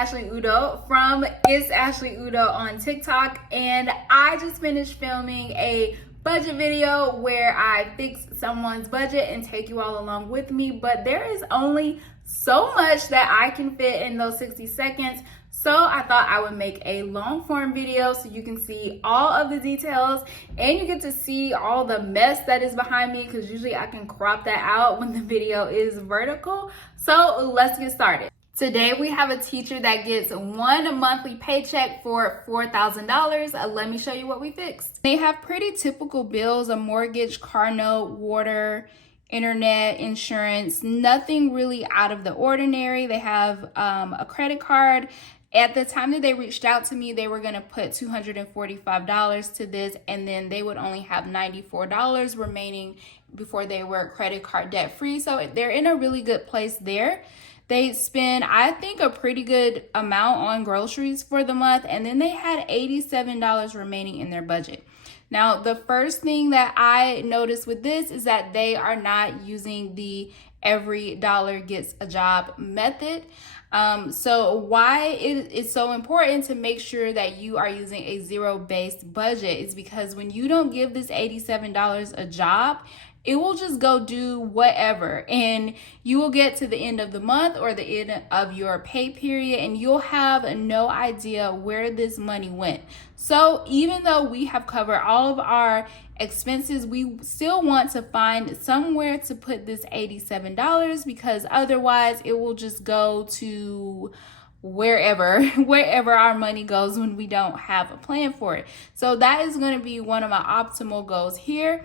Ashley Udoh from It's Ashley Udoh on TikTok, and I just finished filming a budget video where I fix someone's budget and take you all along with me, but there is only so much that I can fit in those 60 seconds. So I thought I would make a long form video so you can see all of the details and you get to see all the mess that is behind me, because usually I can crop that out when the video is vertical. So let's get started. Today we have a teacher that gets one monthly paycheck for $4,000. Let me show you what we fixed. They have pretty typical bills: a mortgage, car note, water, internet, insurance, nothing really out of the ordinary. They have a credit card. At the time that they reached out to me, they were going to put $245 to this, and then they would only have $94 remaining before they were credit card debt free. So they're in a really good place there. They spend, I think, a pretty good amount on groceries for the month, and then they had $87 remaining in their budget. Now, the first thing that I noticed with this is that they are not using the every dollar gets a job method. So why it is so important to make sure that you are using a zero-based budget is because when you don't give this $87 a job, it will just go do whatever, and you will get to the end of the month or the end of your pay period and you'll have no idea where this money went. So even though we have covered all of our expenses, we still want to find somewhere to put this $87, because otherwise it will just go to wherever our money goes when we don't have a plan for it. So that is going to be one of my optimal goals here.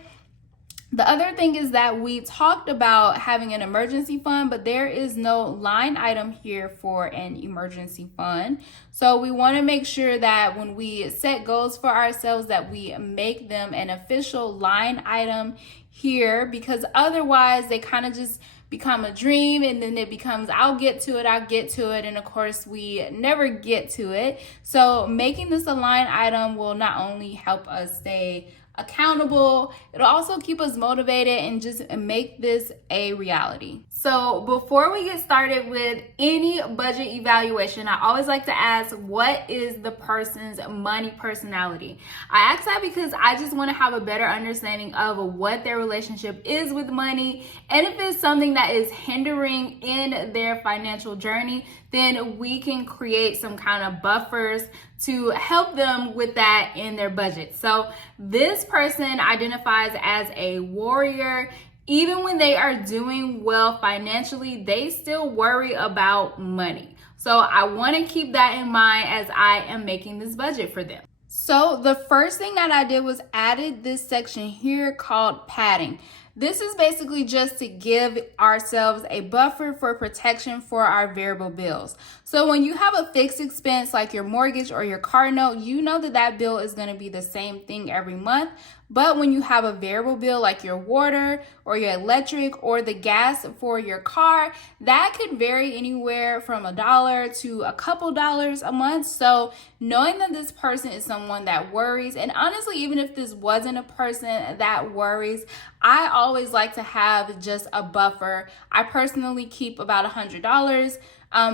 The other thing is that we talked about having an emergency fund, but there is no line item here for an emergency fund. So we want to make sure that when we set goals for ourselves that we make them an official line item here, because otherwise they kind of just become a dream, and then it becomes I'll get to it, and of course we never get to it. So making this a line item will not only help us stay accountable, it'll also keep us motivated and just make this a reality. So before we get started with any budget evaluation, I always like to ask, what is the person's money personality? I ask that because I just want to have a better understanding of what their relationship is with money, and if it's something that is hindering in their financial journey, then we can create some kind of buffers to help them with that in their budget. So this person identifies as a warrior. Even when they are doing well financially, they still worry about money. So I want to keep that in mind as I am making this budget for them. So the first thing that I did was added this section here called padding. This is basically just to give ourselves a buffer for protection for our variable bills. So when you have a fixed expense like your mortgage or your car note, you know that that bill is going to be the same thing every month. But when you have a variable bill like your water or your electric or the gas for your car, that could vary anywhere from $1 to a couple dollars a month. So knowing that this person is someone that worries, and honestly, even if this wasn't a person that worries, I always like to have just a buffer. I personally keep about $100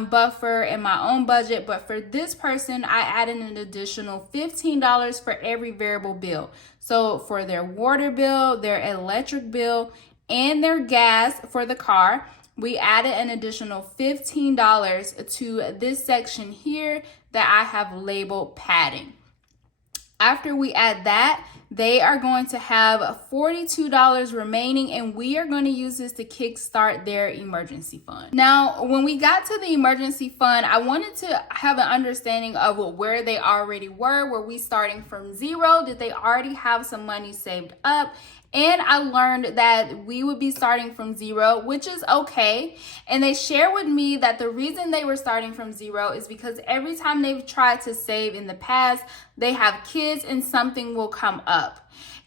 buffer in my own budget, but for this person, I added an additional $15 for every variable bill. So for their water bill, their electric bill, and their gas for the car, we added an additional $15 to this section here that I have labeled padding. After we add that, they are going to have $42 remaining, and we are going to use this to kickstart their emergency fund. Now, when we got to the emergency fund, I wanted to have an understanding of where they already were. Were we starting from zero? Did they already have some money saved up? And I learned that we would be starting from zero, which is okay. And they shared with me that the reason they were starting from zero is because every time they've tried to save in the past, they have kids and something will come up.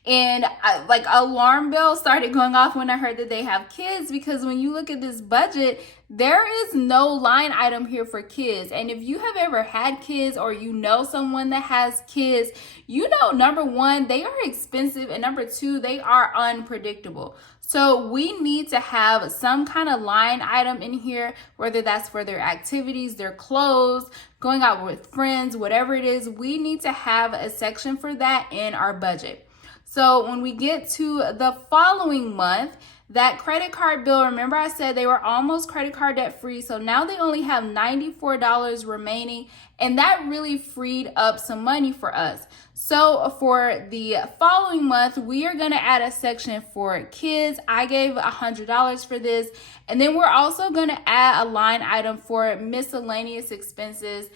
And like alarm bells started going off when I heard that they have kids, because when you look at this budget, there is no line item here for kids. And if you have ever had kids or you know someone that has kids, you know, number one, they are expensive, and number two, they are unpredictable. So we need to have some kind of line item in here, whether that's for their activities, their clothes, going out with friends, whatever it is. We need to have a section for that in our budget. So when we get to the following month, that credit card bill, remember I said they were almost credit card debt free. So now they only have $94 remaining, and that really freed up some money for us. So for the following month, we are going to add a section for kids. I gave $100 for this. And then we're also going to add a line item for miscellaneous expenses.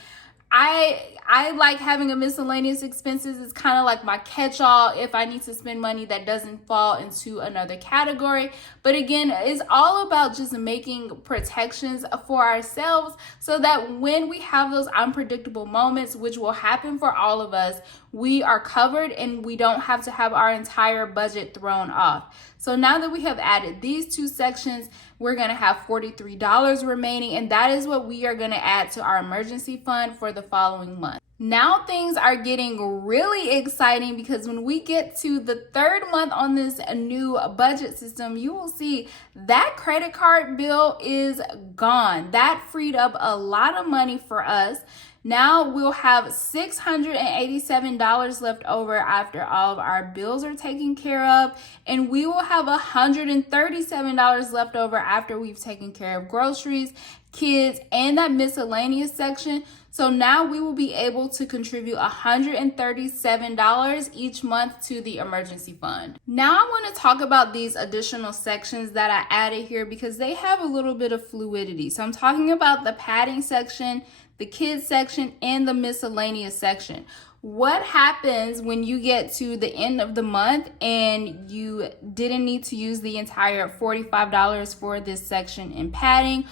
I like having a miscellaneous expenses. It's kind of like my catch-all if I need to spend money that doesn't fall into another category. But again, it's all about just making protections for ourselves so that when we have those unpredictable moments, which will happen for all of us, we are covered and we don't have to have our entire budget thrown off. So now that we have added these two sections, we're going to have $43 remaining, and that is what we are going to add to our emergency fund for the following month. Now things are getting really exciting because when we get to the third month on this new budget system, you will see that credit card bill is gone. That freed up a lot of money for us. Now we'll have $687 left over after all of our bills are taken care of, and we will have $137 left over after we've taken care of groceries, kids, and that miscellaneous section. So now we will be able to contribute $137 each month to the emergency fund. Now I want to talk about these additional sections that I added here because they have a little bit of fluidity. So I'm talking about the padding section, the kids section, and the miscellaneous section. What happens when you get to the end of the month and you didn't need to use the entire $45 for this section in padding,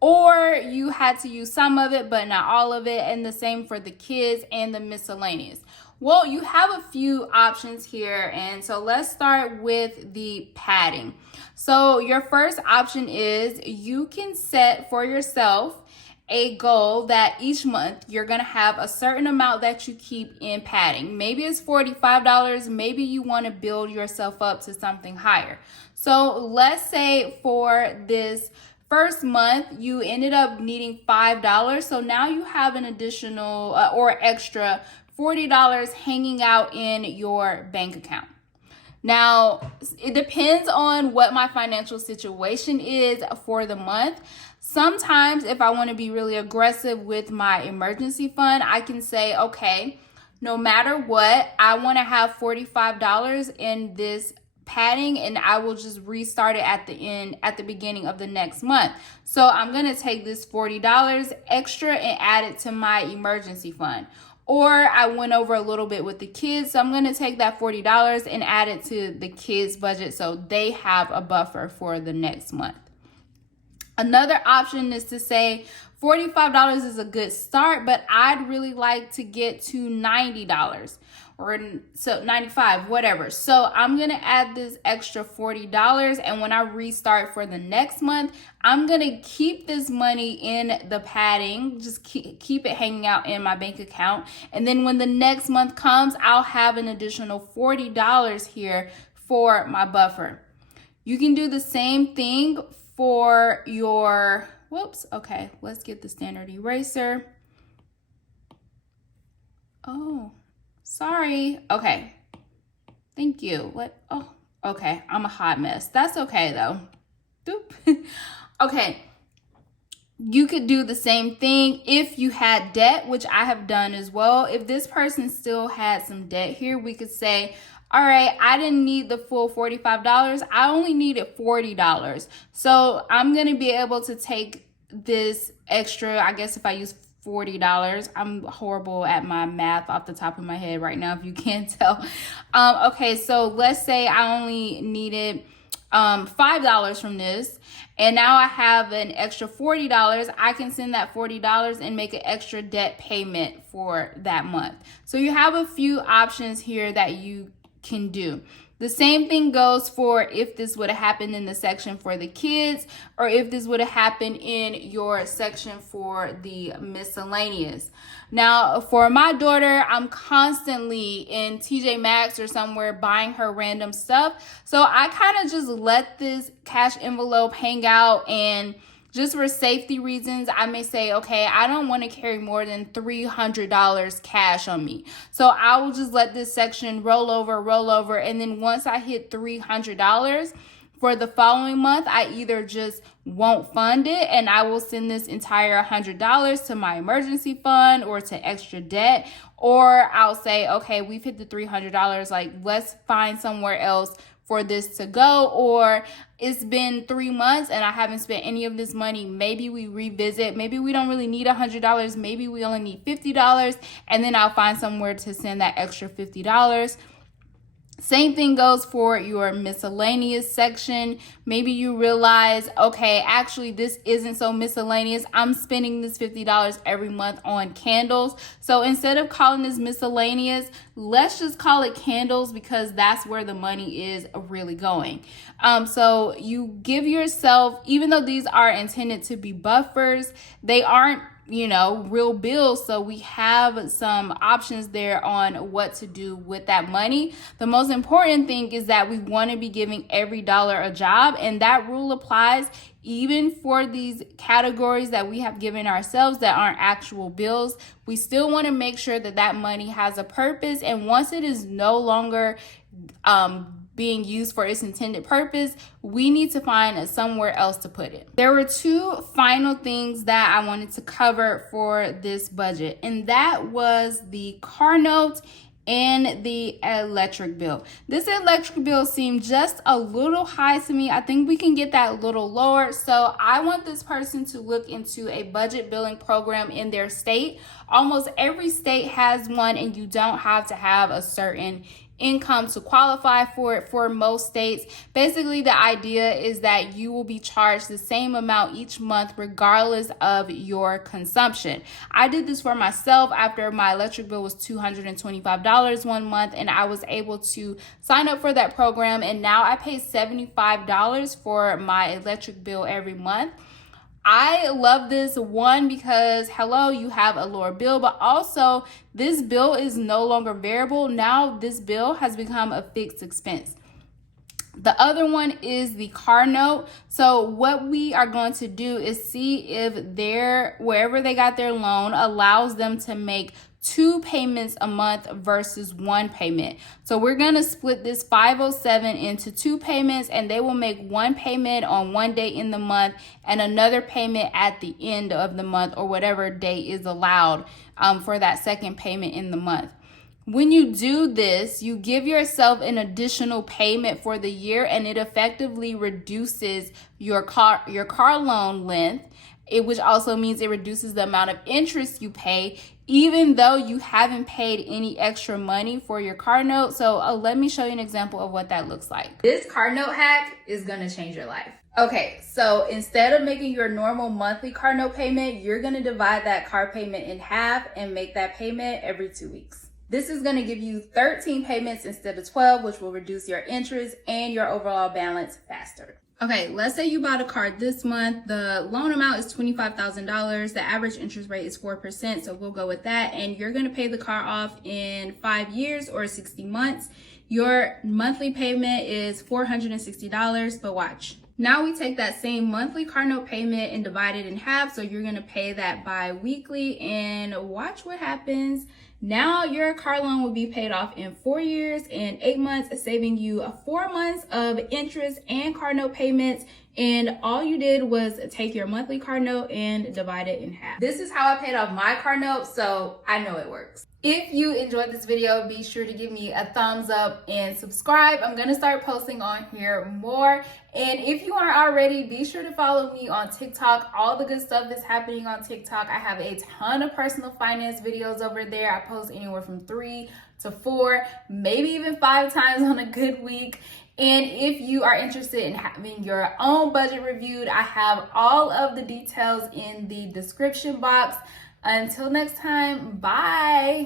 or you had to use some of it but not all of it, and the same for the kids and the miscellaneous? Well, you have a few options here, and so let's start with the padding. So your first option is you can set for yourself a goal that each month you're going to have a certain amount that you keep in padding. Maybe it's $45. Maybe you want to build yourself up to something higher. So let's say for this first month, you ended up needing $5. So now you have an additional or extra $40 hanging out in your bank account. Now, it depends on what my financial situation is for the month. Sometimes if I want to be really aggressive with my emergency fund, I can say, okay, no matter what, I want to have $45 in this padding, and I will just restart it at the beginning of the next month. So I'm going to take this $40 extra and add it to my emergency fund. Or I went over a little bit with the kids, so I'm going to take that $40 and add it to the kids' budget so they have a buffer for the next month. Another option is to say $45 is a good start, but I'd really like to get to $90 or so $95, whatever. So I'm going to add this extra $40, and when I restart for the next month, I'm going to keep this money in the padding, just keep it hanging out in my bank account. And then when the next month comes, I'll have an additional $40 here for my buffer. You can do the same thing for your, okay, let's get the standard eraser. Oh, sorry. Okay, thank you. Okay, I'm a hot mess. That's okay though. Doop. Okay, you could do the same thing if you had debt, which I have done as well. If this person still had some debt here, we could say, all right, I didn't need the full $45. I only needed $40. So I'm going to be able to take this extra, I guess if I use $40. I'm horrible at my math off the top of my head right now, if you can't tell. Okay, so let's say I only needed $5 from this, and now I have an extra $40. I can send that $40 and make an extra debt payment for that month. So you have a few options here that you can do. The same thing goes for if this would have happened in the section for the kids, or if this would have happened in your section for the miscellaneous. Now, for my daughter, I'm constantly in TJ Maxx or somewhere buying her random stuff. So I kind of just let this cash envelope hang out, and just for safety reasons, I may say, okay, I don't want to carry more than $300 cash on me. So I will just let this section roll over. And then once I hit $300 for the following month, I either just won't fund it and I will send this entire $100 to my emergency fund or to extra debt. Or I'll say, okay, we've hit the $300. Like, let's find somewhere else for this to go. Or it's been 3 months and I haven't spent any of this money. Maybe we revisit. Maybe we don't really need $100. Maybe we only need $50. And then I'll find somewhere to send that extra $50. Same thing goes for your miscellaneous section. Maybe you realize, okay, actually this isn't so miscellaneous. I'm spending this $50 every month on candles. So instead of calling this miscellaneous, let's just call it candles, because that's where the money is really going. So you give yourself, even though these are intended to be buffers, they aren't real bills. So we have some options there on what to do with that money. The most important thing is that we want to be giving every dollar a job. And that rule applies even for these categories that we have given ourselves that aren't actual bills. We still want to make sure that that money has a purpose. And once it is no longer being used for its intended purpose, we need to find somewhere else to put it. There were two final things that I wanted to cover for this budget, and that was the car note and the electric bill. This electric bill seemed just a little high to me. I think we can get that a little lower. So I want this person to look into a budget billing program in their state. Almost every state has one, and you don't have to have a certain income to qualify for it for most states. Basically, the idea is that you will be charged the same amount each month regardless of your consumption. I did this for myself after my electric bill was $225 one month, and I was able to sign up for that program, and now I pay $75 for my electric bill every month. I love this, one, because you have a lower bill, but also this bill is no longer variable. Now this bill has become a fixed expense. The other one is the car note. So what we are going to do is see if wherever they got their loan allows them to make 2 payments a month versus 1 payment. So we're going to split this $507 into 2 payments, and they will make 1 payment on one day in the month and another payment at the end of the month, or whatever day is allowed for that second payment in the month. When you do this, you give yourself an additional payment for the year, and it effectively reduces your car loan length, which also means it reduces the amount of interest you pay, even though you haven't paid any extra money for your car note. So let me show you an example of what that looks like. This car note hack is going to change your life. Okay, so instead of making your normal monthly car note payment, you're going to divide that car payment in half and make that payment every 2 weeks. This is going to give you 13 payments instead of 12, which will reduce your interest and your overall balance faster. Okay, let's say you bought a car this month. The loan amount is $25,000. The average interest rate is 4%, so we'll go with that. And you're going to pay the car off in 5 years or 60 months. Your monthly payment is $460, but watch. Now we take that same monthly car note payment and divide it in half. So you're going to pay that bi-weekly, and watch what happens. Now your car loan will be paid off in 4 years and 8 months, saving you 4 months of interest and car note payments. And all you did was take your monthly car note and divide it in half. This is how I paid off my car note, so I know it works. If you enjoyed this video, be sure to give me a thumbs up and subscribe. I'm going to start posting on here more. And if you aren't already, be sure to follow me on TikTok. All the good stuff is happening on TikTok. I have a ton of personal finance videos over there. I post anywhere from 3 to 4, maybe even 5 times on a good week. And if you are interested in having your own budget reviewed, I have all of the details in the description box. Until next time, bye.